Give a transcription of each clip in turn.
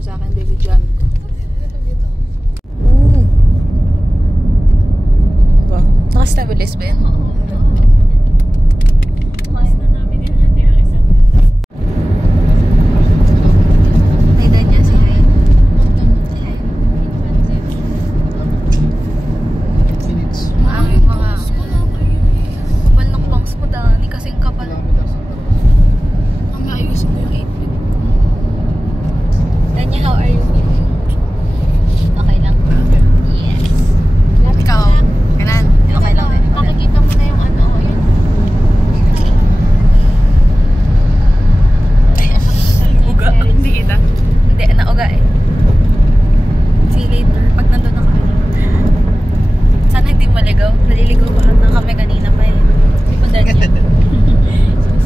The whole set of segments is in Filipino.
mo sa akin, baby John ko. Diba? Naka-stabilize ba yan? Kumain na namin yung hati ang isang. Ay, Danya, si Hay. Ang mga kapal ng bangs mo, Dani, kasing kapal. Ang ayusin mo yung ipit. Danya, how are you feeling? Okay lang? Yes. Ikaw, ganan. Okay lang din. Makikita mo na yung ano, yun. Uga. Hindi kita. Hindi, nauga eh. See you later. Pag nandun ako. Sana hindi maligaw. Naliligaw pa na kami kanina pa eh. Di ba, Danya?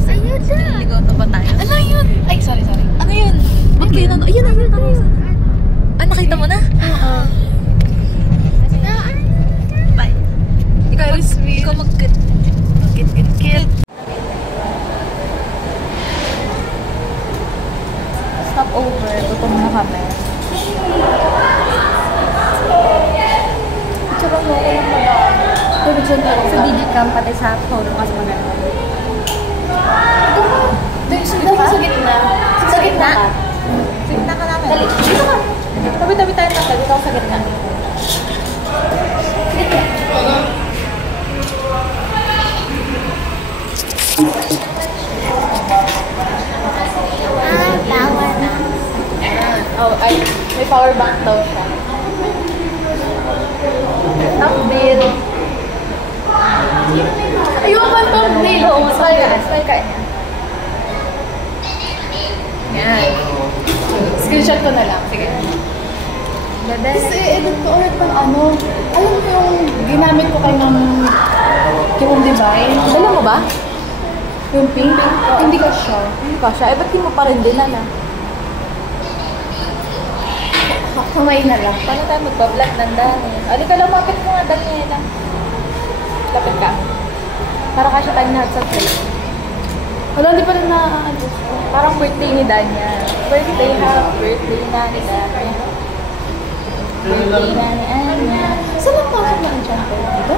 Ayun na! Naliligaw na ba tayo? Ano yun? Ay, sorry. Ano yun? Ba't kayo nandun? Ayun, ayun. Ah, nakita mo na? Oo. Bye. Ikaw mag-kit. Kit. Stop over. Gutom na kami. Tsaka mo ko lang mag- sa Digicam pati sa photo kasi maganda. Sa gitna. Sa gitna? Sa gitna ka namin. Dali. Dito ka. Tabi-tabi tayo na. Dito ako sa gitna. Power na. Oh, ay, may power bank daw siya. Thumbnail. Ayun ba thumbnail? Oo, smile ka niya. Yan. Screenshot ko na lang. Sige. Kasi edit ko ulit pang ano, alam mo yung ginamit ko kay Ma'am yung Divine. Dala mo ba? Yung pink, hindi ko siya. Hindi ka siya. Eh, ba't di mo pa rin din na? Kamay na lang. Paano tayo magpa-vlog ng Dani? Ali ka, lumapit mo nga, Daniela. Lapit ka. Para kasi tayo lahat sa place. Wala, hindi pa rin na-ano. Parang birthday ni Danya. Birthday, happy birthday na ni Danya. Birthday na ni Anya. Saan ang pasok na ang dyan ko? Dito?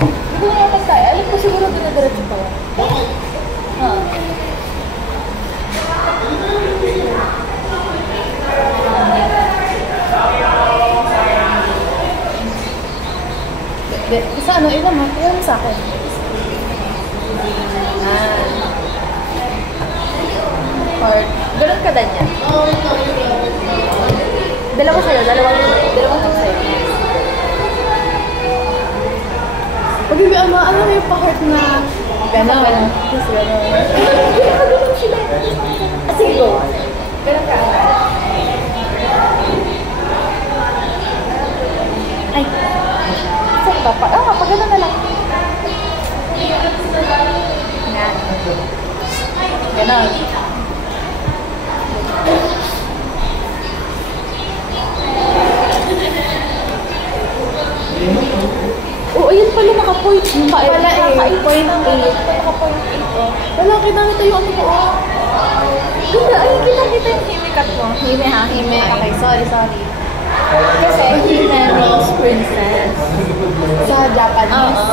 Hindi ko naman tayo. Alam ko siguro dinadiretso pa. Ha? Sa ano, ilan mo? Ilan sa akin? Or, ganun ka Danya. Dalawa sa'yo, dalawang sa'yo. Pag yung ano na yung pa-heart na gano'n. Tapos gano'n. Ganun sila. Sige, go. Ganun ka. Ay. Saan ba? Pag gano'n na lang. Nga. Ganon. Oh, ayun pala naka-point. Wala eh. Point 8. Naka-point 8. Oh. Wala, kinamit yung ano ko. Ganda. Ay, kita yung himikat mo. Hime ha? Hime. Okay, sorry. Kasi Hime means princess. Sa Japanese.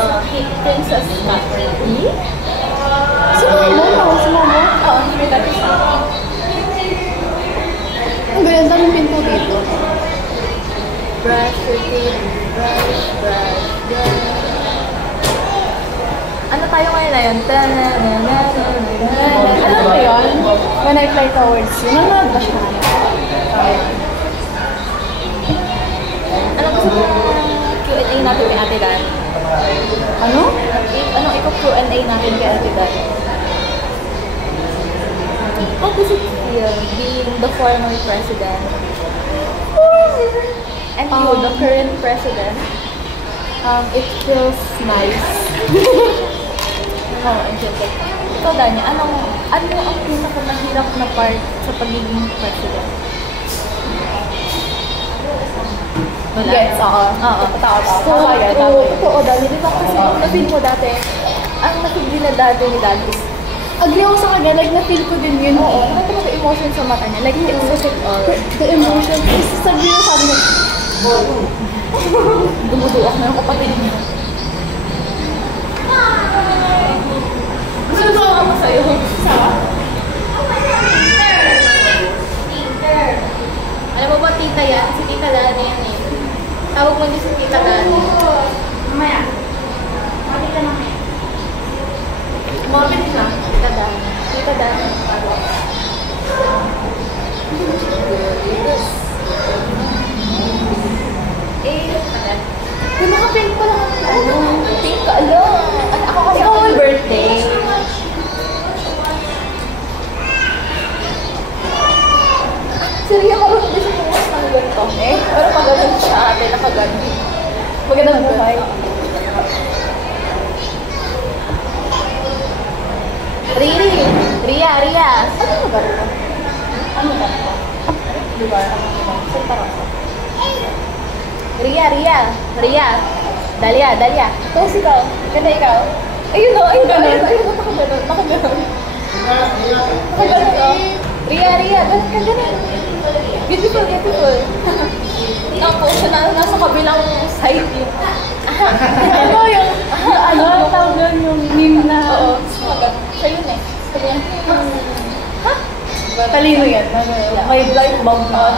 Princess Catherine. Si Momo? Oo, himikat siya. Ang ganda ng pinto dito. Brush your teeth. Brush. Ano tayo ngayon na yun? Alam mo yun? When I fly towards you, nanonood ba siya? Ano gusto mo Q&A natin kay Ate Dan? Ano? Anong iko-Q&A natin kay Ate Dan? How does it feel being the former president? And you, the current president? It feels nice. Oo, and feels like ikaw, Danya, ano ang pinakamahirap na part sa pagiging president? Wala. Gets, oo. Oo. Totoo, Dali. Di ba kasi na-feel mo dati? Ang nakikita na dati ni Dad is agree ako sa kanya, like na-feel ko din yun. oo, nakita mo emotion sa mata niya. Like, it was it all. The emotion. Sabi niya, dumuduak na yung kapatid niya. Gusto ko ako sa'yo. Sama? Alam mo ba, tita yan? Si Tita Dani yan eh. Tawag mo din si Tita Dani. Mamaya. Makita namin. Moment siya. Tita Dani. Tita Dani. Yung mga pink pala. Ano? Pink ka, alo. Ako kasi ako may birthday. Seryo, marunong din siya kumuha ng ganito. Pero pagano'n siya, ate, nakagano. Magandang buhay. Riri! Ria! Ria! Ano ba ito? Ano ba ito? Diba? Ano ba? Saan para ko? Ria! Ria! Ria! Dalia! Dalia! Tapos ikaw. Ganda ikaw. Ayun o, ayun gano'n. Ayun o, nakagano'n. Nakagano'n. Nakagano'n o. Ria! Ria! Gano'n ka gano'n. Beautiful, beautiful. Tapos siya nasa kabilang side yun. Ano yung, ano, tawag doon yung meme na. Oo, siya yun eh. Sabi niya, ha? Talino yan. May light bulb na.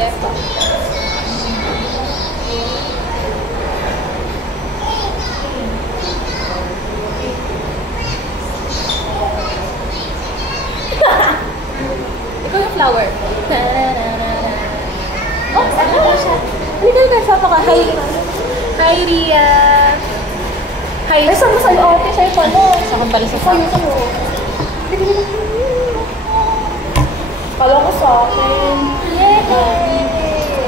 Left ba? Ikaw yung flower. Oh, saan ka siya? Halika ka, sapa ka. Hi. Hi, Ria. Hi. Ay, saan mo sa'yo? Ate, sa'yo pa mo. Saan pala sa Sa'yo, sa'yo. Kala ko sa akin.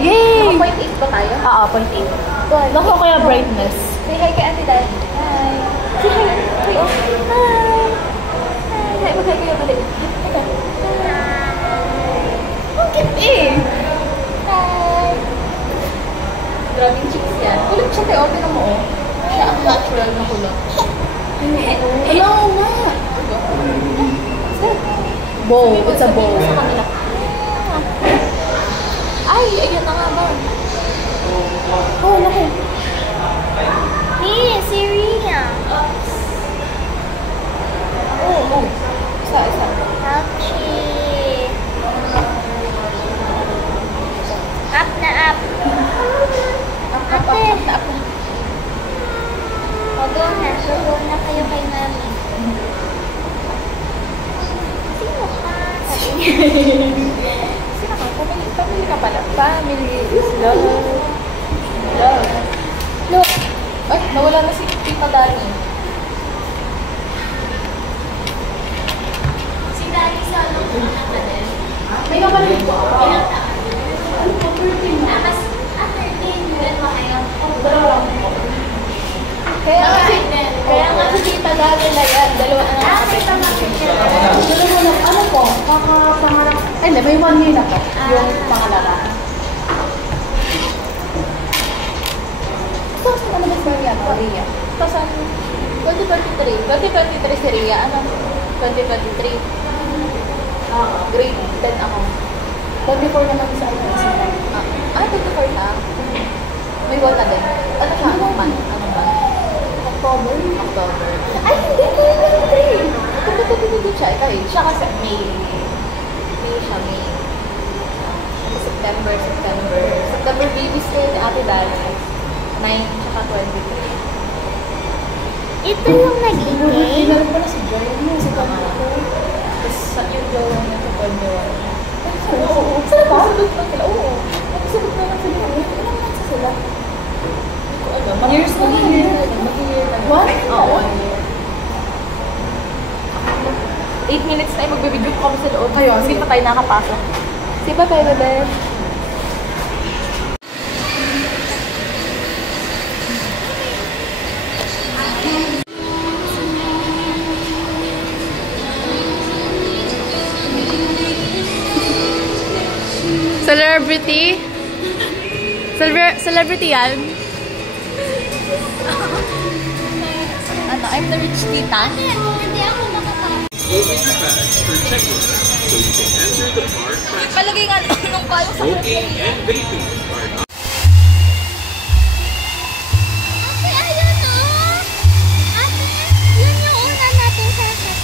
Yay! Naka 0.8 ba tayo? Oo, 0.8. Naka kaya brightness. Say hi kay Auntie Dad. Hi. Say hi. Hi. Oh. Hi. Hi. Mag-hi kayo ulit. Ang cute eh. Hi. Grabing chicks yan. Kulit siya tayo. Okay na mo oh. Siya ang natural na kulot. Hello na. Bow. It's a bow. Sa kanila. Ay, ayun na nga ba? Oh, laki. Hey, si Ria. Oh. Isa. Hachi. Up na up. Ate. Mag-go na kayo kay Mami. Sino ka? Sino ka? Family ka pala. Family is love. Love. Look. Ay, nawala na si Tita Dani. Si Daddy sa May kapatid ko. Ano po, 13? Mas, 13. Ganun ba kayo? Kaya nga si Tita Dani na yan. Dalawa na lang kapatid. Dalawa na, ano po? Pangarap. Ay, hindi, may 1 year na po. Yung pangalawa. Tapos na naman si Maria, Maria. Tapos 2023. 2023 si Ria. Ano? 2023. Grade 10 ako. 24 naman sa akin. 24 na. May 1 na din. Ano siya? Ano ba? October. Ay, hindi! 2023! 2023 siya. Ikaw eh. Siya kasi May. May siya, May. September. September babies kayo ni Ate Dani. 9 tsaka 23. Ito yung naging Hindi na rin pala si Joy. Ano si Kamala ko? Tapos yung jowa niya sa 21. Oo. Saan ba? Sagot na sila. Oo. Sagot na lang sila. Ilang months sila? Years na yun. Mag-year na. 1? Oo, 1 year. 8 minutes tayo magbibigyo ko kami sa loob. Ayun, Hindi sige. pa tayo nakapasok. Si ba tayo, bebe? Celebrity? Celebrity yan? Ano, I'm the rich tita. Hindi ako nakaka... Open your bags for check-in so you can enter the park fast. Palagay nga nung palo sa Smoking and vaping are not. Ate, ayun o! Ate, yun yung una natin sasakyan.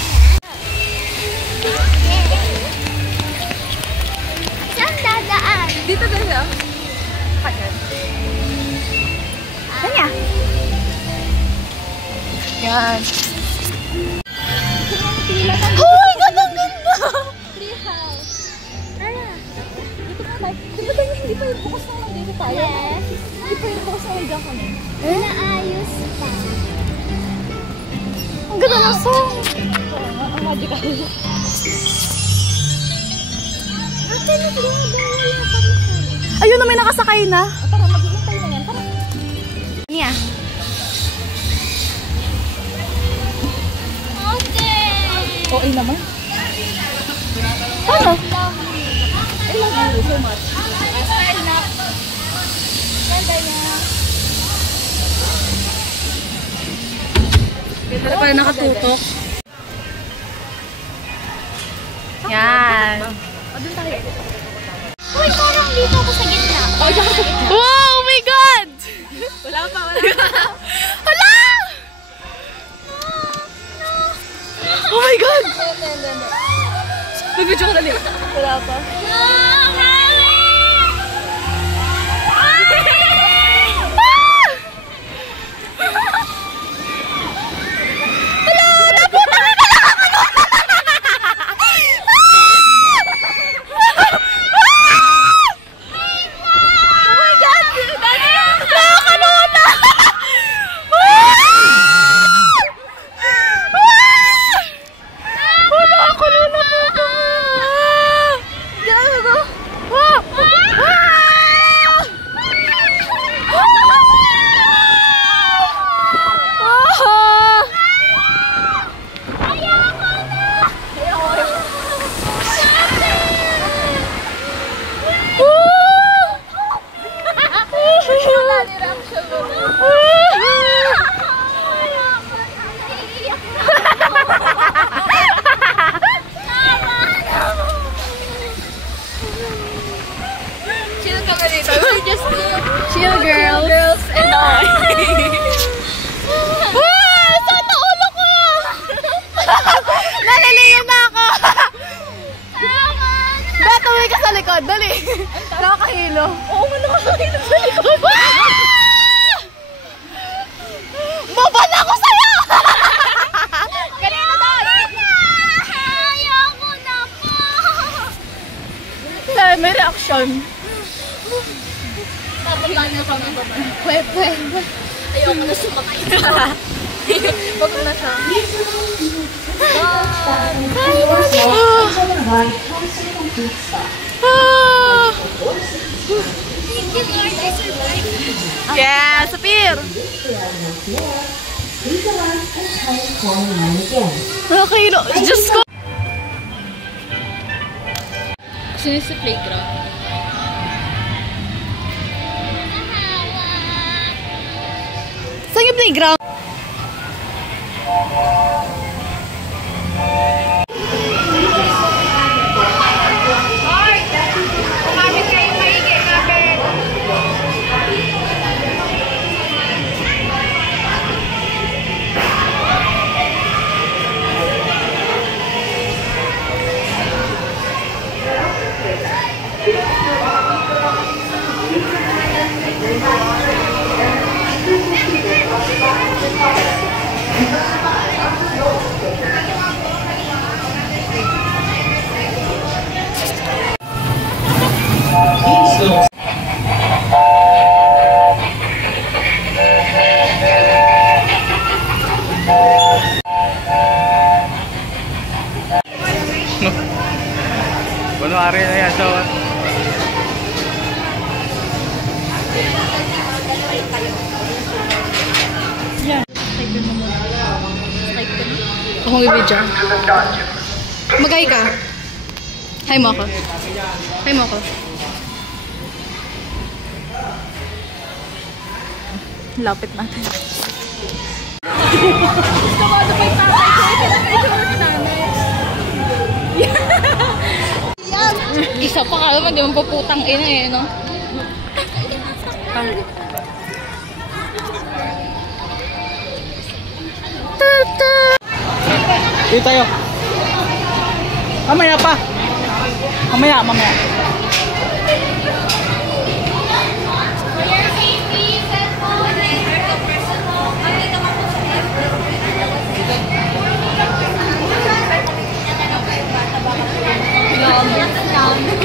Saan dadaan? Dito din siya. Kagan. Kanya. Yan. Hoy! Gandang ganda! Tree house. Tara. Dito na tayo. Di ba tayo hindi pa yung bukas na lang dito tayo? Yes. Hindi pa yung bukas na lang dyan kami. Naayos pa. Ang ganda ng song! Ang magical. Ate, nagdadawala kami. Ayun na, may nakasakay na. Tara, maghihintay na yan. Tara. Niya. Ate! Okay naman. Paano? I love you so much. Smile na. Ganda niya. Ganda pala nakatutok. Yan. Doon tayo. Uy, parang dito ako sa gitna. Oh, dyan ka sa gitna. Wow! Oh my God! Wala pa, wala pa. Hala! Oh my God! Nag-video ka dali. Wala pa. Chill ka dito. We're just chill girls and all. Sana ulo ko yan! Naliliyo na ako! Beto, uwi ka sa likod. Dali. Nakakahilo. Oo nga, nakakahilo sa likod. Baban ako sa'yo! Kanina doon! Ayoko na po. May reaction. Bababa na kami. Pwede. Ayoko na sumakay. Wag na siya. Thank you, Lord. I survived. Yeah, Sapir! Nakakahilo. Diyos ko! Sino sa playground? Saan yung playground? Kunwari na yan, so Ako mag-video. Mag-hi ka. Hi mo ako. Hi mo ako. Lapit natin. Gusto ko ano pa yung tatay ko. Ito na medyo ni nanay. Isa pa ka naman, di man puputang ina eh, no? Dito tayo. Mamaya pa. Mamaya.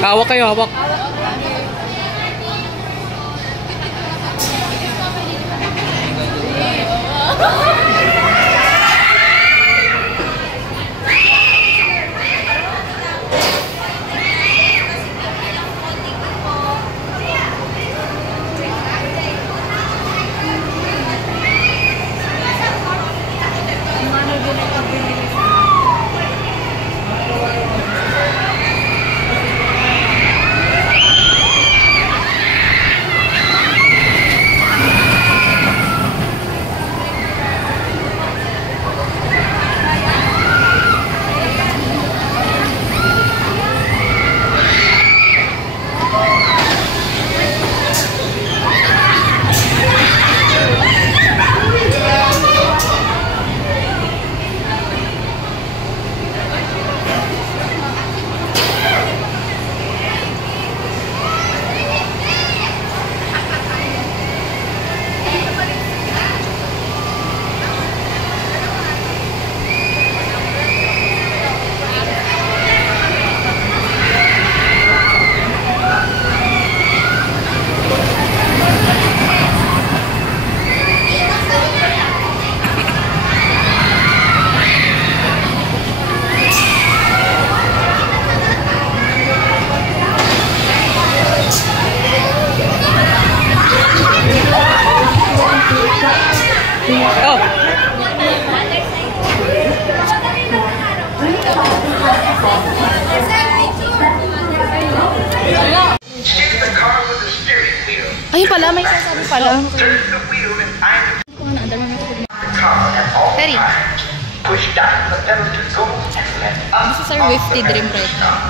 Hawak kayo, hawak. Ayun pala, may sasabi pala. Perry. This is our Wifty Dream right now.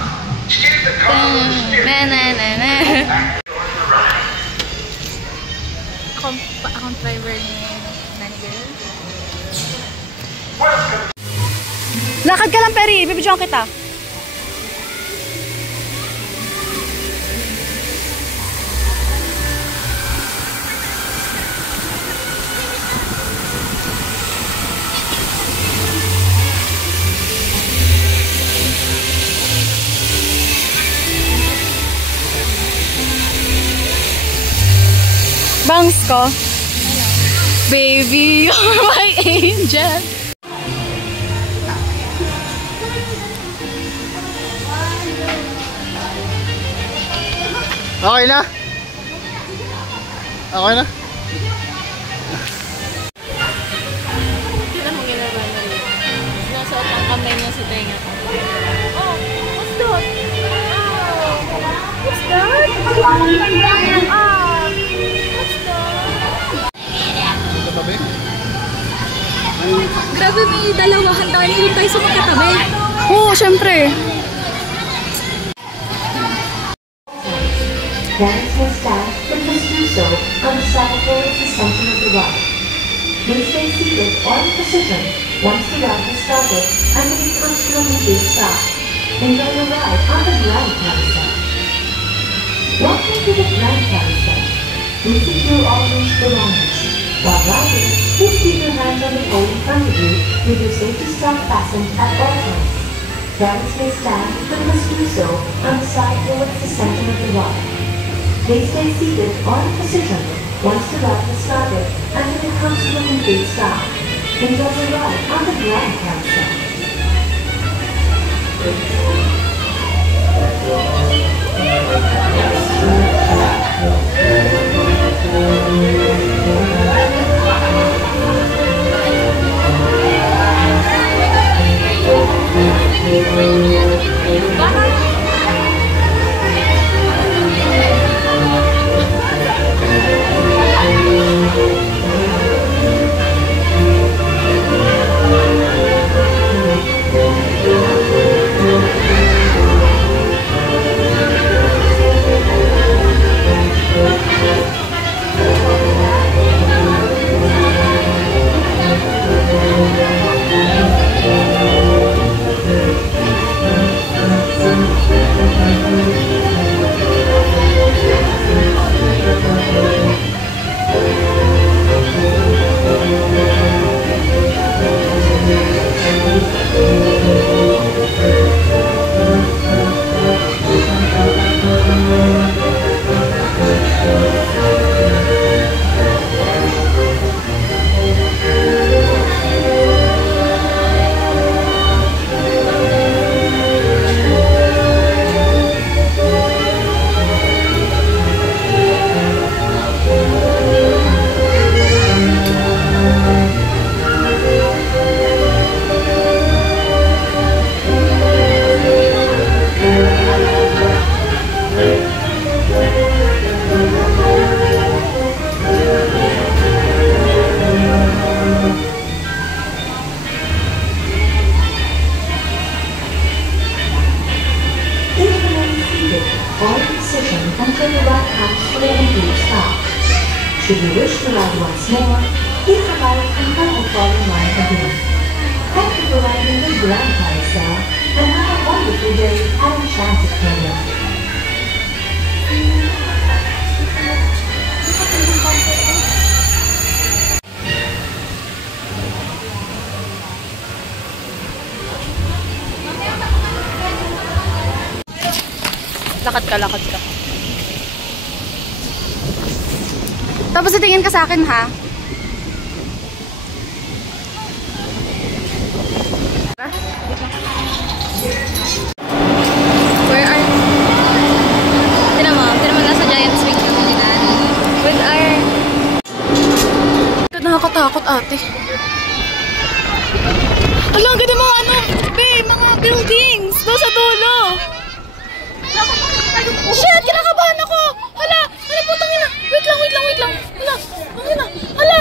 Akong driver ni Nani Girl. Lakad ka lang, Perry. Bibidyoan kita. Bangs ko. Baby, you're my angel. Okay na? Okay na? Sino mo ginagawa na rin? Nasuot ang kamay niya sa tenga ko. Oh, what's that? Oh, what's that? Grabe, may dalawahan tayo. Hindi tayo sa magkatabi. Oo, syempre. Dance will stand, but must do so on the side towards the center of the ride. Please stay seated or in position once the ride has started and it becomes to a complete stop. Enjoy the ride on the Grand Carousel. Welcome to the Grand Carousel. Please secure all loose belongings. While riding, please keep your hands on the pole in front of you with your safety strap fastened at all times. Drivers may stand, but must do so on the side towards the center of the ride. Please stay seated or in position once the ride has started until it comes to a complete stop. Enjoy the ride on the Grand Carousel. Should you wish to ride once more, please arrive and have the following line again. Thank you for riding the Grand Carousel and have a wonderful day at Enchanted Kingdom. Lakad ka. Tapos tingin ka sa akin, ha? Where are... Tinan mo nasa Giant Swing kami ni Nani. With our... Nakakatakot, ate. Ala, ang ganda mga mga buildings doon sa dulo. Shit! Kinakabahan ako! Hala! Putang ina! Wait lang! Hala! Hala!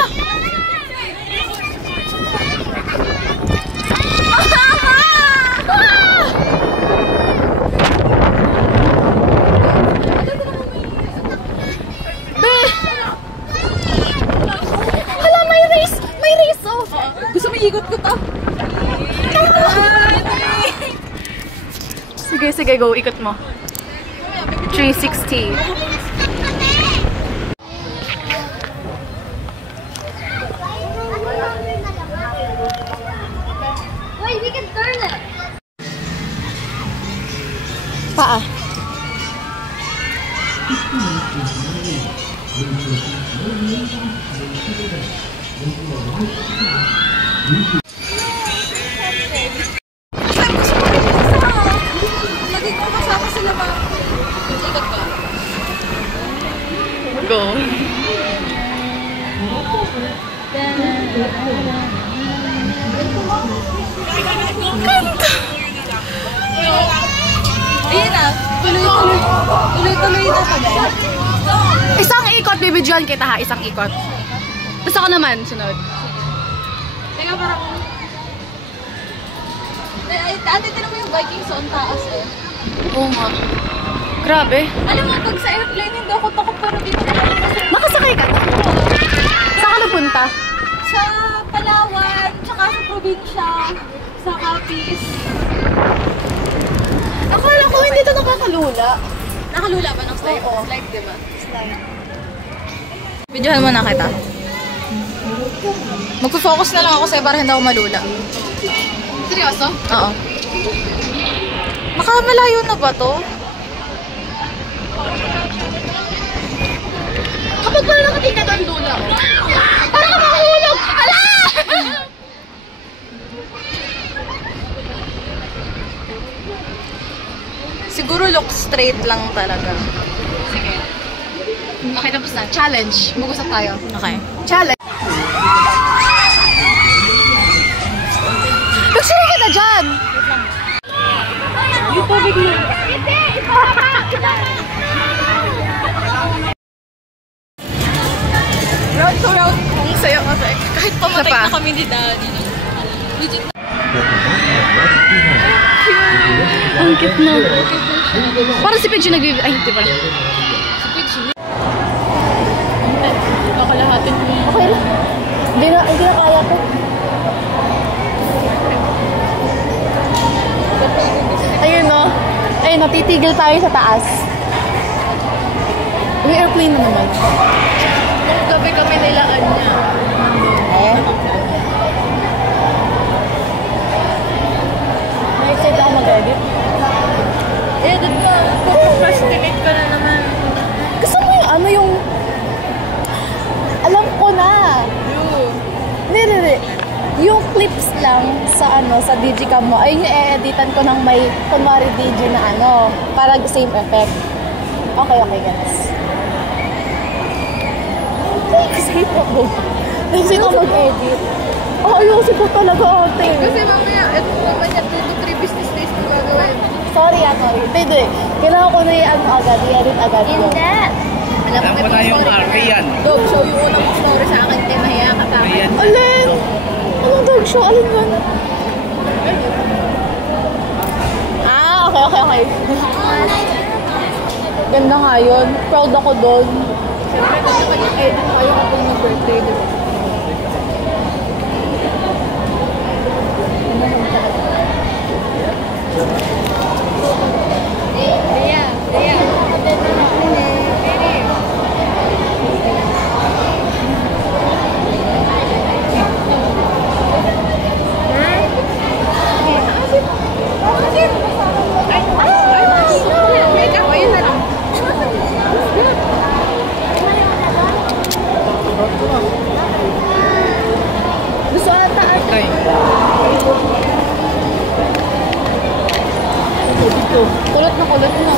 Hala! May race! Oh! Gusto mo ikot ko to? Sige, go. Ikot mo. 360. Wait, we can turn it. Paa. Lagi ko kasama sila ba? Ikot ka. Go. Ayun na. Tuloy-tuloy na kami. Isang ikot, bibidyoan kita ha. Isang ikot. Gusto ko naman, sunod. Teka, parang... Ate, tinan mo yung Vikings on taas eh. Oo nga. Grabe. Alam mo, pag sa airplane, hindi ako takot pero dito na lang kasi Nakasakay ka? Saan ka napunta? sa Palawan, tsaka sa probinsya, sa Capiz. Akala ko hindi ito nakakalula. Nakalula ba ng slide? Slide, diba? Videohan mo na kita. Magpo-focus na lang ako sa'yo para hindi ako malula. Seryoso? Oo. Makamalayo na ba to? Kapag pala nakatingin ang dula ko. Parang ka mahulog! Ala! Siguro look straight lang talaga. Sige. Okay, tapos na. Challenge. Mag-usap tayo. Okay. Challenge. Luxury ka na dyan! Yung tubig mo. Hindi! Round to round. Ang saya kasi. Kahit pamatay Isa pa. na kami ni Daddy. Legit na. Ang cute na. Parang si Pidgey nag-video. Ay, hindi pala. Si Pidgey. Kakalahatin mo. Okay lang. Hindi na kaya ko. Ayun no. Ayun no, titigil tayo sa taas. May airplane na naman. Nung gabi kami nilaan niya. Eh? May-excited ako mag-edit. Edit ka. Procrastinate ka na naman. Gusto mo yung ano yung... Alam ko na. Hindi. Yung clips lang sa sa Digicam mo, ayun yung e-editan ko ng may kunwari DJ na para same effect. Okay, guys. Excited ako. Excited ako mag-edit. Ayusin ko talaga, ate. Kasi mamaya, ito naman yan, 2 to 3 business days na gagawin. Sorry. Hindi. Kailangan ko na agad, i-edit agad ko. Hindi. Alam mo na yung Rian. Dog show, yung unang story sa akin, tinaya ka sa akin. Alin? Anong dog show? Alin yun? Okay. Ganda nga yun. Proud ako doon. Siyempre, nag-edit tayo kapag mag-birthday, di ba? Gusto ata ata. Kulot na kulot na.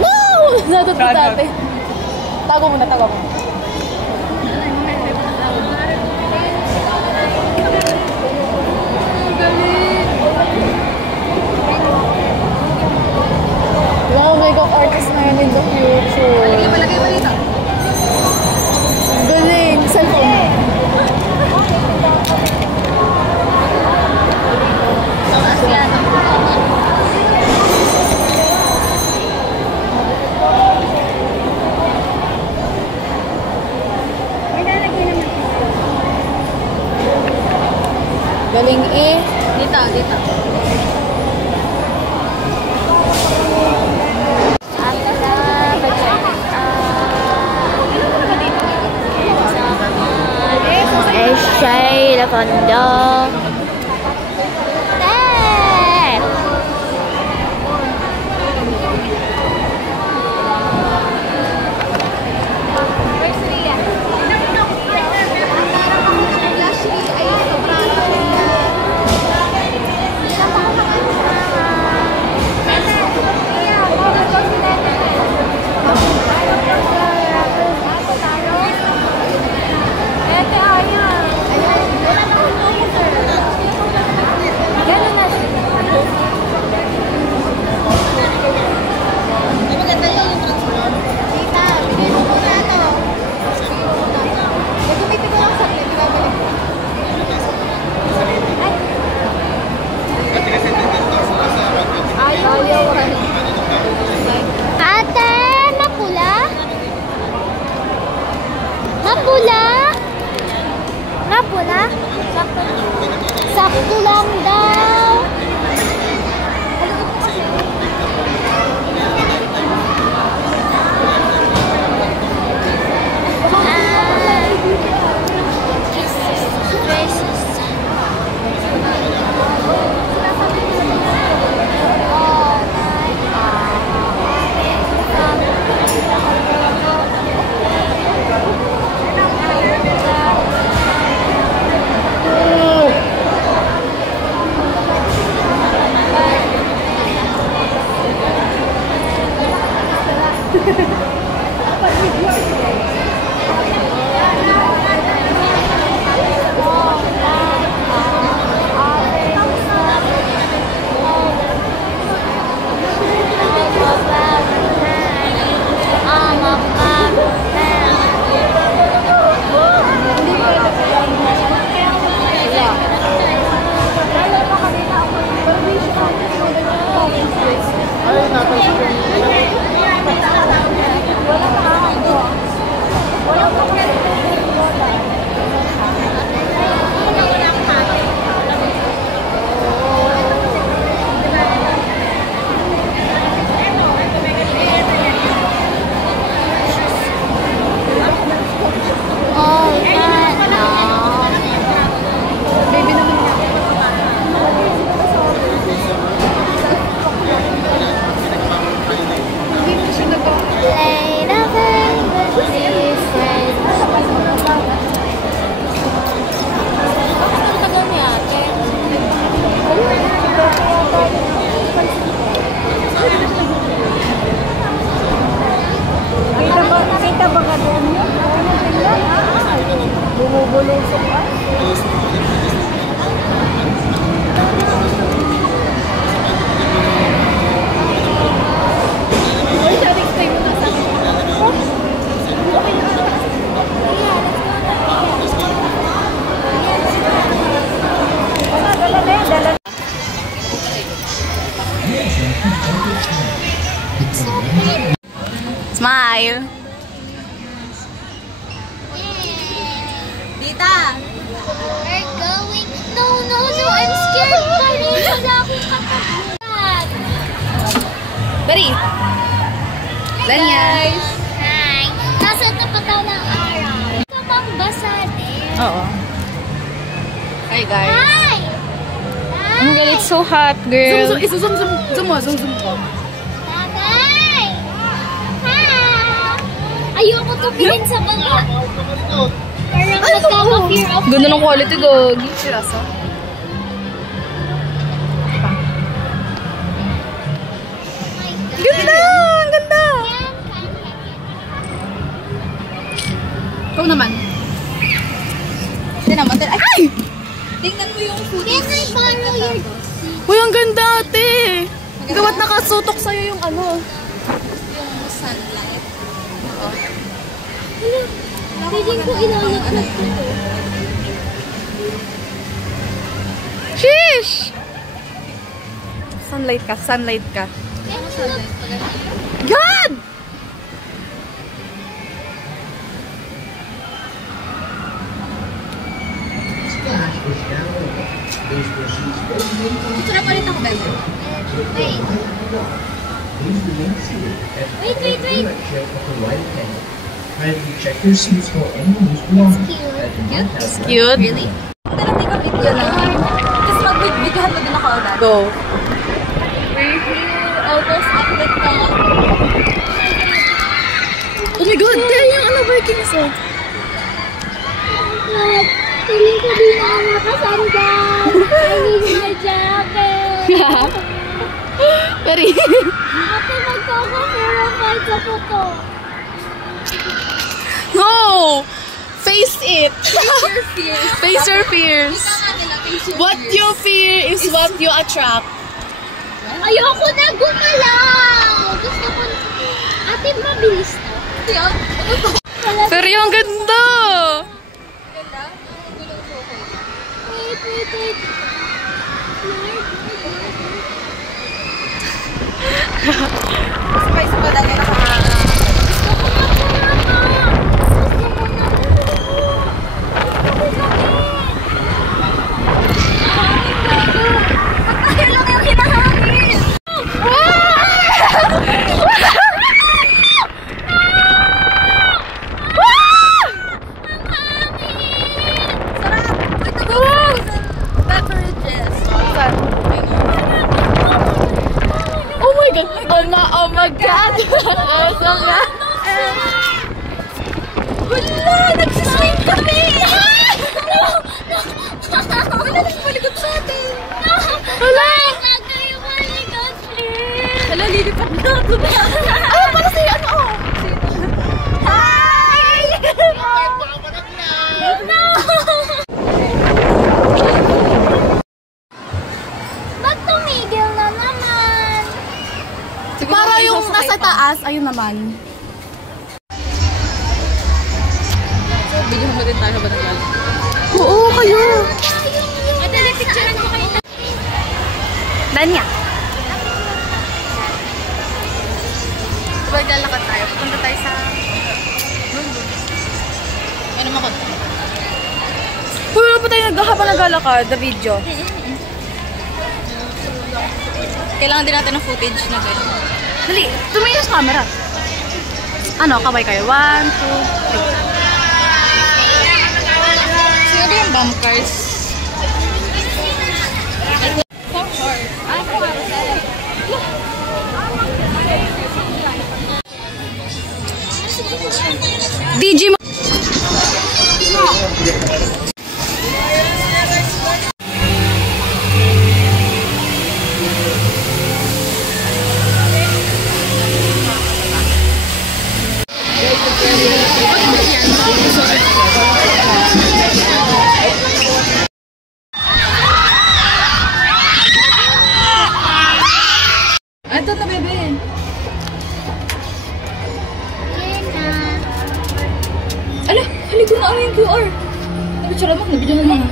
No! Natot ko dati. Tago mo na, tago mo. Wow, makeup artist na yun in the future. Malagay mo dito. Galing! Cellphone. Galing eh. Dito, dito. Shay la kondo. Ate, mapula? Mapula? Mapula? Sakto lang daw. Kita ba ka doon? Bumubulusok ka? Smile. Dita. We're going. No, I'm scared pa rin. Wala akong katapunan. Bari. Danya. Hi. Nasa tapat daw ng araw. Kamang basa din. Oo. Hi guys. Hi! Oh my god, it's so hot, girl. Zoom ko. Hi! Hi! Ayoko tumingin sa baba. Parang magkaka-fear of Ganda ng quality, Gogi. Seryoso? Ganda! Ang ganda! Ikaw naman. Tingnan naman. Ay! Tingnan mo yung footage. Can I borrow your... Uy, ang ganda, ate. Gawat nakasutok sa'yo yung ano. Yung sunlight. Feeling ko ilalaglag ko. Sheesh! Sunlight ka. God! Tara pa rin ako, Bella. Wait. Wait. Kindly check your seats for any loose belongings. Cute. Cute. Really? Tara, take a video na. Tapos mag-videohan mo din ako agad. Go. We're here. Almost at the top. Oh my God, there yung ano, Vikings, oh. Feeling ko di na makasanda. I need my jacket. Very. Ate, magkaka-terrified sa photo. No! Face it! Face your fears. What you fear is what you attract. Ayoko na gumalaw. Gusto ko... Ate, mabilis to. Pero yung ganda! Wait. Spice pa dahil Oh my God! So nga. wala! Nagsiswing kami! Wala nang palikot sa atin! Wala! Lagay mo likod, please. Wala, lilipat na ako. Ah, para sa'yo, ano, oh? Hi! Ba't tumigil na naman? Para yung nasa taas, ayun naman. Video mo din tayo ba naman? Oo, kayo. Ate, picturean ko kayo. Danya. Kapag lalakad tayo, pupunta tayo sa... Ano naman ko? Kung wala pa tayo habang naglalakad, the video. Kailangan din natin ng footage na gano'n. Dali, tumingin sa camera. Ano, kaway kayo? 1, 2, 3. Sino ba yung bumpers? DJ mo. Ito na, bebe. Ala, haligo na ako yung QR. Nabitsura mo, nabidyo na lang.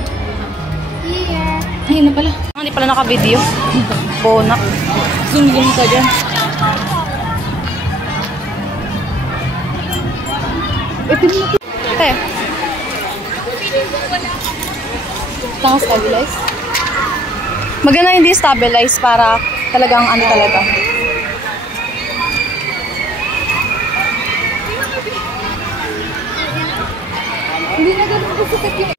Here. Ayun na pala. Hindi pala naka-video. Bonak. Zoom ka dyan. Te. Tanga stabilize. Maganda hindi stabilize para talagang ano talaga. Hindi na ganun kasakit yung...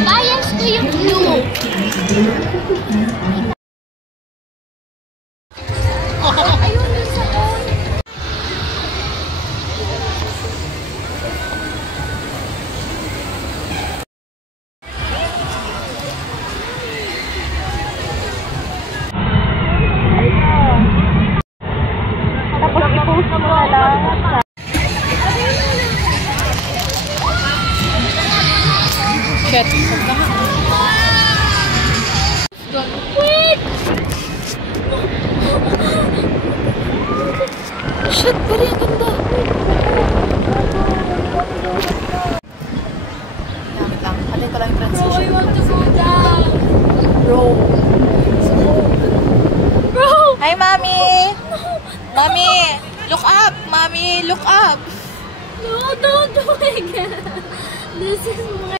Bias ko yung blue. Shit. Wait! Shit, pari ang ganda. Lang. Ano ito lang yung transition? I want to go down. Bro. Bro! Hi, Mommy! Mommy! Look up! Mommy! Look up! No, don't do it again. This is my